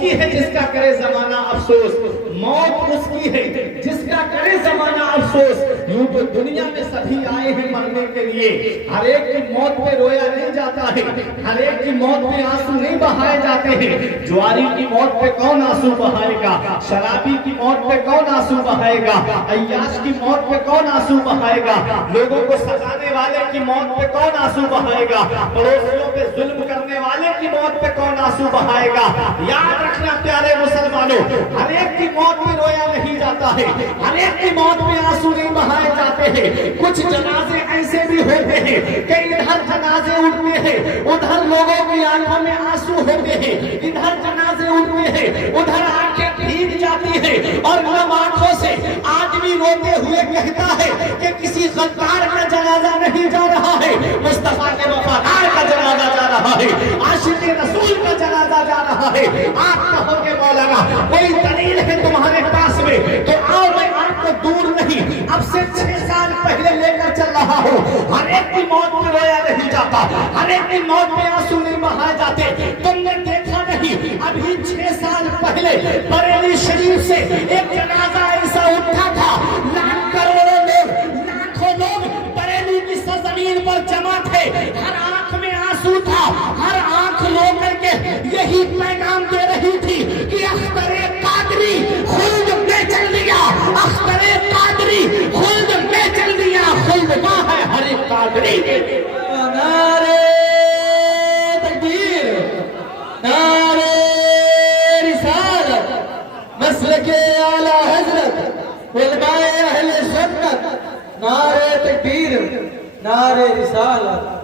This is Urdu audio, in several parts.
کی ہے جس کا کرے زمانہ افسوس، موت اس کی ہے جس کا کرے زمانہ افسوس۔ یوں تو دنیا میں سبھی آئے ہیں مرنے کے لیے، ہر ایک کی موت پہ رویا نہیں جاتا ہے، ہر ایک کی موت پہ آنسو نہیں بہائے جاتے ہیں۔ جواری کی موت پہ کون آنسو بہائے گا؟ شرابی کی موت پہ کون آنسو بہائے گا؟ عیاش کی موت پہ کون آنسو بہائے گا؟ لوگوں کو سزانے والے کی موت پہ کون آنسو بہائے گا؟ پڑوسیوں پہ ظلم کرنے والے کی موت پہ کون آنسو بہائے گا؟ یاد رکھنا پیارے مسلمانوں، ہر ایک کی موت پہ رویا نہیں جاتا ہے، ہر ایک کی موت پہ آنسو نہیں بہائے جاتے ہیں۔ کچھ جنازے ایسے بھی ہوتے ہیں کہ ادھر جنازے اٹھتے ہیں ادھر لوگوں کی آنکھوں میں آنسو ہوتے ہیں، ادھر جنازے اٹھتے ہیں ادھر آنکھیں بھیگ جاتی ہیں، اور نم آنکھوں سے آدمی روتے ہوئے کہتا ہے کہ کسی غدار کا جنازہ نہیں جا رہا ہے، مصطفیٰ کے وفادار کا جنازہ جا رہا ہے، عاشق رسول کا جنازہ جا رہا ہے۔ آپ کہو گے مولانا کوئی دلیل ہے تمہارے پاس میں؟ تو آؤ، میں آپ کو دور نہیں، اب سے 6 سال پہلے لے کر چل رہا ہوں۔ ہر ایک کی موت پہ رویا نہیں جاتا، ہر ایک کی موت پہ آنسو نہیں بہائے جاتے۔ تم نے دیکھا نہیں، ابھی 6 سال پہلے بریلی شریف سے ایک جنازہ ایسا اٹھا تھا، لاکھ کروڑوں لوگ، لاکھوں لوگ بریلی کی سرزمین پر جمع تھے، ہر آنکھ میں آنسو تھا، ہر آنکھ رو کر کے یہی پیغام دے رہی تھی کہ اختر قادری خلد میں چل دیا، اختر قادری خلد میں چل دیا، خلد ماں ہے ہر ایک قادری۔ نعرہ تکبیر، نعرہ رسالت، مسلک اعلیٰ حضرت، علماء اہل سنت، نعرہ تکبیر، نعرہ رسالت۔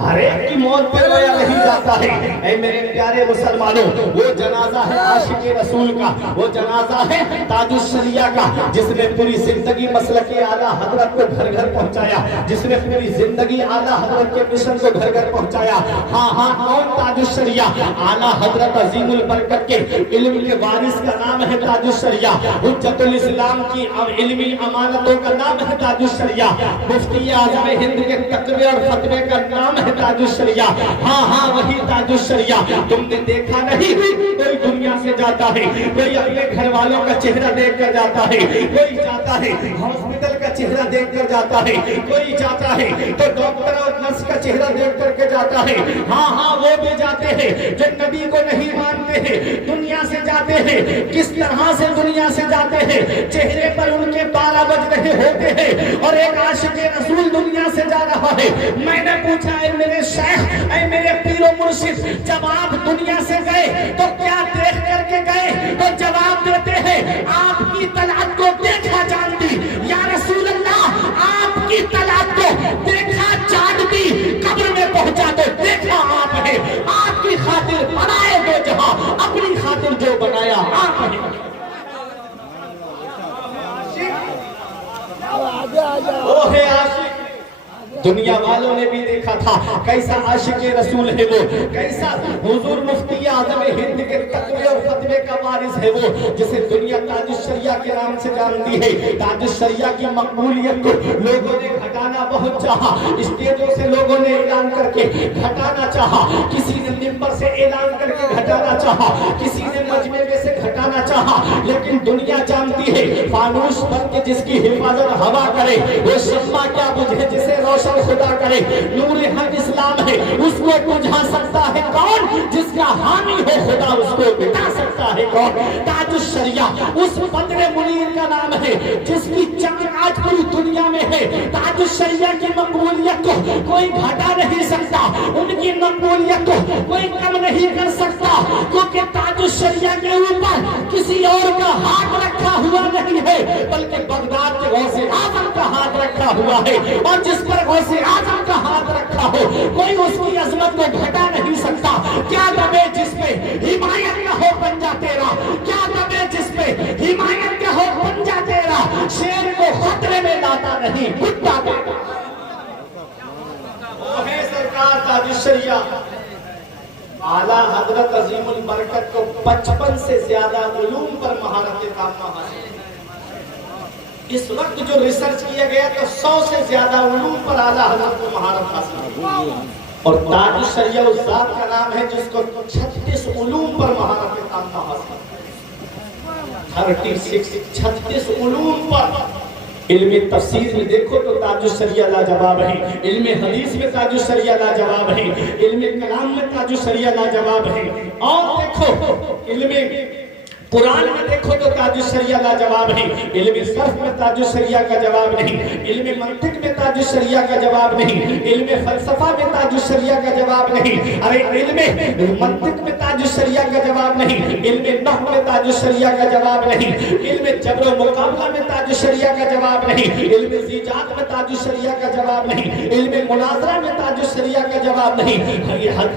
ہر ایک کی موت پہ رویا نہیں جاتا ہے۔ اے میرے پیارے مسلمانوں، وہ جنازہ ہے عاشق رسول کا، وہ جنازہ ہے تاج الشریعہ کا، جس نے پوری زندگی مسلک اعلیٰ حضرت کو گھر گھر پہنچایا، جس نے پوری زندگی اعلیٰ حضرت کے مشن کو گھر گھر پہنچایا۔ ہاں ہاں، کون تاج الشریعہ؟ اعلیٰ حضرت عظیم البرکت کے علم کے وارث کا نام ہے تاج الشریعہ، حجت الاسلام کی علمی امانتوں کا نام ہے تاج الشریعہ، مفتی اعظم ہند کے تقوی اور فتوے کا نام ہے تاج الشریعہ۔ ہاں ہاں، وہی تاج الشریعہ۔ تم نے دیکھا نہیں، کوئی دنیا سے جاتا ہے، کوئی اپنے گھر والوں کا چہرہ دیکھ کر جاتا ہے، کوئی جاتا ہے ہاسپٹل کا چہرہ دیکھ کر جاتا ہے، کوئی جاتا ہے تو ڈاکٹر اور نرس کا چہرہ دیکھ کر کے جاتا ہے۔ ہاں ہاں، وہ بھی جاتے ہیں جو نبی کو نہیں مانتے ہیں، دنیا سے جاتے ہیں۔ کس طرح سے دنیا سے جاتے ہیں؟ چہرے پر ان کے 12 بج رہے ہوتے ہیں، اور ایک عاشق رسول دنیا سے جا رہا ہے۔ میں نے پوچھا، اے میرے شیخ، اے میرے پیر و مرشد، جب آپ دنیا سے گئے تو کیا دیکھ کر کے گئے؟ تو جواب دیتے ہیں، آپ کی طلعت کو دیکھا جان دی۔ یا رسول اللہ، آپ کی طلعت کو دیکھا جان دی، قبر میں پہنچا تو دیکھا آپ ہے۔ آپ کی خاطر بنائے دو جہاں، اپنی خاطر جو بنایا آپ ہے۔ وہ ہے عاشق، دنیا والوں نے بھی دیکھا تھا کیسا عاشق رسول ہے وہ، کیسا حضور مفتی اعظم ہند کے تقوی اور فتوے کا وارث ہے وہ، جسے دنیا تاج الشریعہ کے نام سے جانتی ہے۔ تاج الشریعہ کی مقبولیت کو لوگوں نے گھٹانا بہت چاہا، اسٹیجوں سے لوگوں نے اعلان کر کے گھٹانا چاہا، کسی نے ممبر سے اعلان کر کے گھٹانا چاہا، کسی نے مجمع میں سے گھٹانا چاہا، لیکن دنیا جانتی ہے فانوس بن کے جس کی حفاظت ہوا کرے وہ شمع کیا بجھے جسے روشن خدا کرے۔ نور حق اسلام ہے، اس کو بجھا سکتا ہے کون؟ جس کا حامی ہو خدا، اس کو مٹا سکتا ہے کون؟ تاج الشریعہ اس بدر منیر کا نام ہے جس کی چمک آج پوری دنیا میں ہے۔ تاج الشریعہ کی مقبولیت کو کوئی گھٹا نہیں سکتا، ان کی مقبولیت کو کوئی کم نہیں کر سکتا، کیونکہ تاج الشریعہ کے اوپر کسی اور کا ہاتھ رکھا ہوا نہیں ہے، بلکہ بغداد کے غوث اعظم کا ہاتھ رکھا ہوا ہے، اور جس پر غوث اعظم کا ہاتھ رکھا ہو کوئی اس کی عظمت کو گھٹا نہیں سکتا۔ کیا دبے جس پہ حمایت کا ہو پنجہ تیرا، کیا دبے جس پہ حمایت کا ہو پنجہ تیرا، شیر کو خطرے میں لاتا نہیں بھٹا دیتا۔ وہ ہے سرکار تاج الشریعہ، اعلیٰ حضرت عظیم البرکت کو 55 سے زیادہ علوم پر مہارت تامہ حاصل ہے۔ اس وقت جو ریسرچ کیا گیا تو 100 سے زیادہ علوم پر اعلیٰ حضرت کو مہارت حاصل ہے۔ اور تاج الشریعہ اس ذات کا نام ہے جس کو 36 علوم پر مہارت تامہ حاصل ہے۔ 36 علوم پر۔ علم تفسیر میں دیکھو تو تاج الشریعہ لاجواب ہے، علم حدیث میں تاج الشریعہ لاجواب ہے، علم کلام میں تاج الشریعہ لاجواب ہے، اور دیکھو علم قرآن میں دیکھو تو تاج الشریعہ لاجواب ہے، علم صرف میں تاج الشریعہ کا جواب نہیں، علم منطق میں تاج الشریعہ کا جواب نہیں، علم فلسفہ میں تاج الشریعہ کا جواب نہیں، ارے علم منطق میں تاج الشریعہ کا جواب نہیں، علم نحو میں تاج الشریعہ کا جواب نہیں، علم جبر و مقابلہ میں تاج الشریعہ کا جواب نہیں، علم زیجات میں تاج الشریعہ کا جواب نہیں، علم مناظرہ میں تاج الشریعہ کا جواب نہیں۔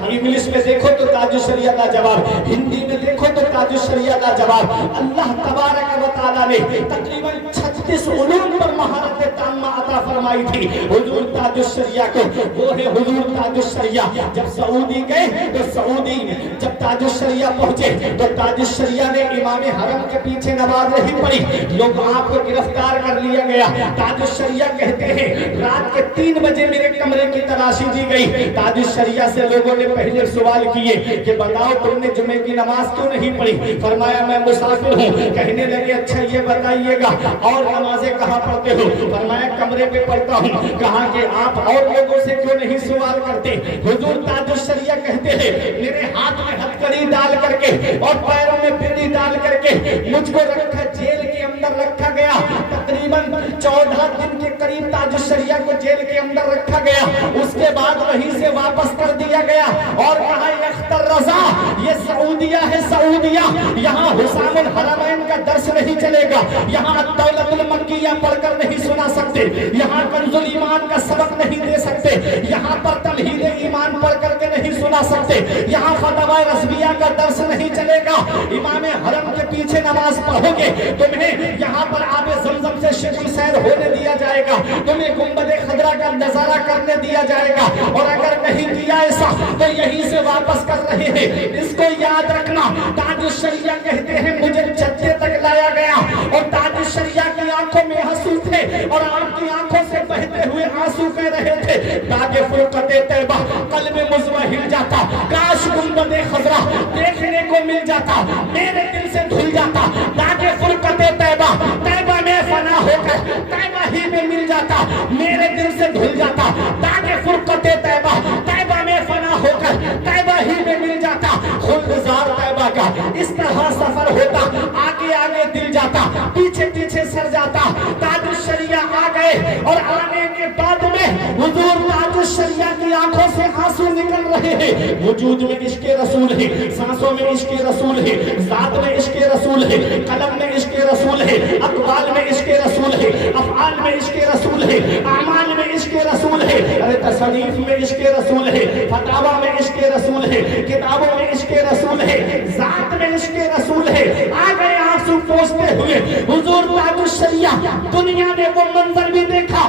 انگلش میں دیکھو تو تاج الشریعہ کا جواب، ہندی میں دیکھو تو تاج الشریعہ کا جواب۔ اللہ تبارک و تعالیٰ نے تقریباً 36 علوم پر مہارت تامہ عطا فرمائی تھی حضور تاج الشریعہ کو۔ وہ ہے حضور تاج الشریعہ۔ جب سعودی گئے تو سعودی جب تاج الشریعہ پہنچے تو تاج الشریعہ نے امام حرم کے پیچھے نماز نہیں پڑھی، لوگ آپ کو گرفتار کر لیا گیا۔ تاج الشریعہ کہتے ہیں رات کے 3 بجے میرے کمرے کی تلاشی دی گئی۔ تاج الشریعہ سے لوگوں نے پہلے سوال کیے کہ بتاؤ تم نے جمعے کی نماز کیوں نہیں پڑھی؟ فرمایا میں مسافر ہوں۔ کہنے لگے اچھا یہ بتائیے گا اور نمازیں کہاں پڑھتے ہو؟ فرمایا کمرے پہ پڑھتا ہوں۔ کہا کہ آپ اور لوگوں سے کیوں نہیں سوال کرتے؟ حضور تاج الشریعہ کہتے ہیں میرے ہاتھ میں ہتھکڑی ڈال کر کے اور پیروں میں بیڑی ڈال کر کے مجھ کو رکھا جیل کے اندر رکھا گیا۔ تقریباً 14 دن کے قریب تاج الشریعہ کو جیل کے اندر رکھا گیا۔ اس کے بعد وہیں سے واپس کر دیا گیا اور کہا اختر رضا یہ سعودیہ ہے، سعودیہ یہاں حسام الحرمین کا درس نہیں چلے گا، یہاں دولت المکیہ پڑھ کر نہیں سنا سکتے، یہاں کنز الایمان کا سبق نہیں دے سکتے، یہاں پر تمہید ایمان پڑھ کر کے نہیں سنا سکتے، یہاں فتوی رضویہ کا درس نہیں چلے گا۔ امام حرم کے پیچھے نماز پڑھو گے تمہیں یہاں پر آب زمزم سے شکل سیر ہونے دیا جائے گا، تمہیں گنبد خضرا کا نظارہ کرنے دیا جائے گا، اور اگر نہیں کیا ایسا تو یہیں سے واپس کر رہے ہیں۔ اس کو یاد رکھنا، تاج الشریعہ کہتے ہیں مجھے جدے تک لایا گیا اور تاج الشریعہ کی آنکھوں میں آنسو تھے اور آپ کی آنکھوں سے بہتے ہوئے آنسو کہہ رہے تھے تاج فرقت طیبہ قلب مزمحل جاتا، کاش گنبد خضرا دیکھنے کو مل جاتا، میرے دل سے دھل جاتا۔ تاج فرقت طیبہ طیبہ میں فنا ہو کر طیبہ ہی میں مل جاتا، میرے دل سے دھل جاتا۔ تاج فرقت طیبہ طیبہ میں فنا ہو کر طیبہ ہی میں مل جاتا۔ خلدزار طیبہ کا اس طرح سفر ہوتا، آگے آگے دل جاتا، پیچھے پیچھے سر جاتا۔ تاج الشریعہ آ گئے اور آنے کے بعد میں حضور تاج الشریعہ کی آنکھوں سے آنسو نکل رہے ہیں۔ وجود میں عشق رسول ہے، سانسوں میں عشق رسول ہے، ذات میں عشق رسول ہے، قلم میں عشق رسول ہے، اقوال میں عشق رسول ہے، افعال میں عشق رسول ہے، اعمال میں عشق رسول ہے، تصنیف میں عشق رسول ہے، فتاوی میں عشق رسول ہے، کتابوں میں عشق رسول ہے، ذات میں عشق رسول ہے۔ آ گئے آنسو پوچھتے ہوئے حضور تاج الشریعہ۔ دنیا نے وہ منظر بھی دیکھا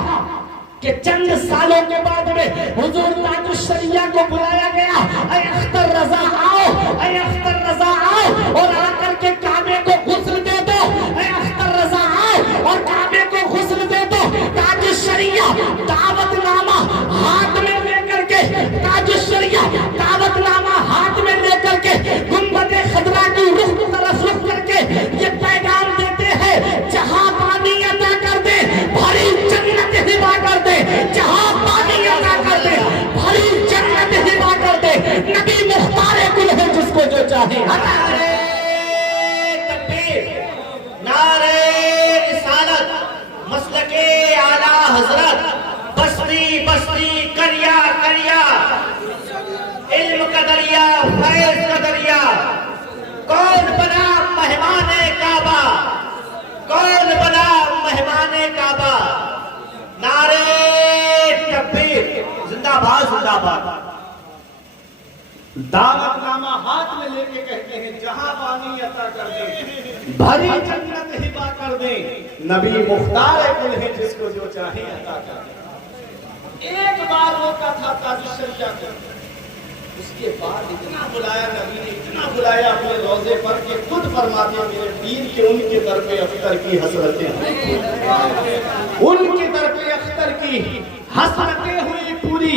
کہ چند سالوں کے بعد میں حضور تاج الشریعہ کو بلایا گیا، اے اختر رضا آؤ، اے اختر رضا آؤ اور آ کر کے کعبے کو غسل دے دو، اے اختر رضا آؤ اور کعبے کو غسل دے دو۔ تاج الشریعہ دعوت نامہ ہاتھ میں لے کر کے، تاج الشریعہ دعوت نامہ ہاتھ میں لے کر کے گنبد خضرا کی رخ طرف رخ کر کے یہ پیغام دیتے ہیں جہاں پانی عطا کر دے بھری جنت ہبا کر دے، جہاں پانی عطا کر دے بھری جنت ہبا کر دے، نبی مختار کل ہے جس کو جو چاہے۔ نعرہ تکبیر، نعرہ رسالت، مسلک اعلیٰ حضرت، بستی بستی کریا کریا، علم کا دریا فیض کا دریا۔ کون بنا مہمان کعبہ، کون بنا مہمان کعبہ؟ نعرہ تکبیر، زندہ باد زندہ باد۔ دعوت نامہ ہاتھ میں لے کے کہتے ہیں جہاں پانی عطا کر دیں بھری جنت ہبا کر دیں، نبی مختار کل ہے جس کو جو چاہے عطا کر دیں۔ ایک بار روکا تھا تاج الشریعہ کو، اس کے بعد اتنا بلایا نبی نے، اتنا بلایا اپنے روضے پر کہ خود فرماتے میرے پیر کے ان کے در پہ اختر کی حسرتیں ہیں، ان کے در پہ اختر کی حسرتیں ہوئی پوری،